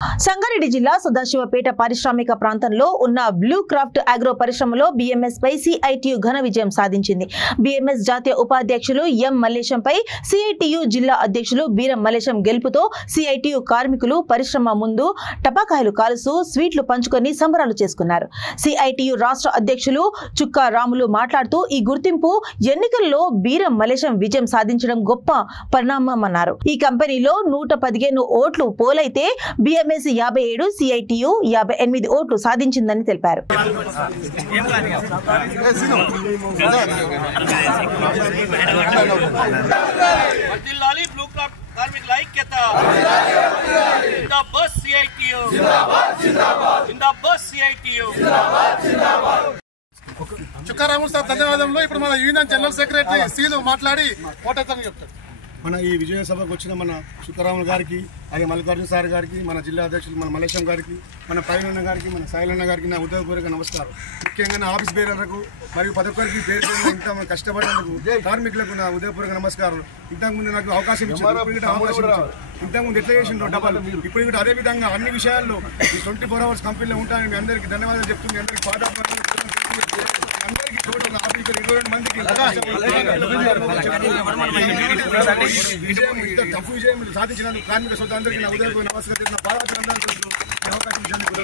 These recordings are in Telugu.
సంగారెడ్డి జిల్లా సదాశివపేట పారిశ్రామిక ప్రాంతంలో ఉన్న బ్లూ క్రాఫ్ట్ అగ్రో పరిశ్రమలో బీఎంఎస్ పై సిఐటియు ఘన విజయం సాధించింది. బీఎంఎస్ జాతీయ ఉపాధ్యక్షులు ఎం మల్లేశంపై సిఐటియు జిల్లా అధ్యక్షులు బీరం మల్లేశం గెలుపుతో సిఐటియు కార్మికులు పరిశ్రమ ముందు టపాకాయలు కాలుస్తూ స్వీట్లు పంచుకొని సంబరాలు చేసుకున్నారు. సిఐటియు రాష్ట్ర అధ్యక్షులు చుక్కా రాములు మాట్లాడుతూ ఈ గుర్తింపు ఎన్నికల్లో బీరం మల్లేశం విజయం సాధించడం గొప్ప పరిణామమన్నారు. ఈ కంపెనీలో 115 ఓట్లు పోలైతే బీఎంఎస్ 57, సిఐటియు 58 ఓట్లు సాధించిందని తెలిపారు. చుక్కారాము సార్ ధన్యవాదములు. ఇప్పుడు మన యూనియన్ జనరల్ సెక్రటరీ సీను మాట్లాడి ఓటేతని చెప్తారు. మన ఈ విజయ సభకు వచ్చిన మన చుక్కారాముల గారికి, అలాగే మల్లికార్జున సార్ గారికి, మన జిల్లా అధ్యక్షులు మన మల్లేశం గారికి, మన పైన గారికి, మన సాయిలన్న గారికి నా ఉద్యోగపూర్వక నమస్కారం. ముఖ్యంగా నా ఆఫీస్ బేరర్లకు మరియు ప్రతి ఒక్కరికి పేరు ఇంత కష్టపడేందుకు కార్మికులకు నా ఉదయపూర్వక నమస్కారం. ఇంతకుముందు నాకు అవకాశం ఇచ్చారు. ఇంతకుముందు ఎట్లా చేసిండ్రో డబల్, ఇప్పుడు కూడా అదే విధంగా అన్ని విషయాల్లో ఈ 24 hours కంపెనీలో ఉంటానని మీ అందరికీ ధన్యవాదాలు చెప్తూ మీ అందరికీ అందరికీ టోటల్ ఆఫీసులు 22 మందికి విజయం సాధించినందుకు కార్మిక సోదరులందరికీ నా ఉదయపూర్వక నమస్కారం. నా బాధాభివందనాలు అవకాశం ఇచ్చేందుకు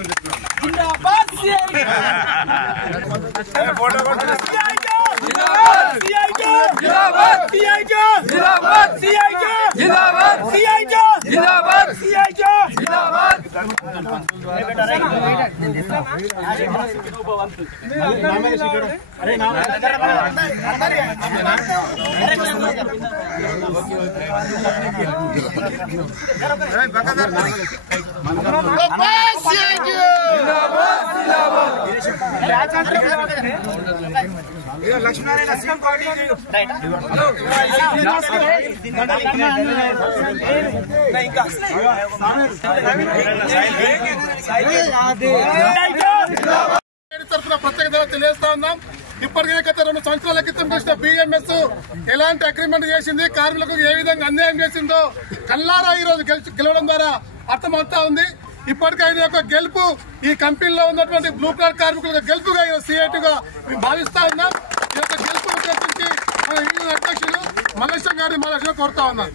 తరఫున ప్రత్యేకత తెలియజేస్తా ఉన్నాం. ఇప్పటికే గత 2 సంవత్సరాల క్రితం చేసిన బీఎంఎస్ ఎలాంటి అగ్రిమెంట్ చేసింది, కార్మికులకు ఏ విధంగా అన్యాయం చేసిందో కల్లారా ఈ రోజు గెలవడం ద్వారా అర్థమవుతా ఉంది. ఇప్పటికైనా యొక్క గెలుపు ఈ కంపెనీలో ఉన్నటువంటి బ్లూ కార్డ్ కార్మికులకు గెలుపుగా సిఐటిగా మేము భావిస్తా ఉన్నాం. ఈ యొక్క గెలుపును ఉద్దేశించి మన యూనియన్ అధ్యక్షులు మల్లేశం గారిని కోరుతా ఉన్నాం.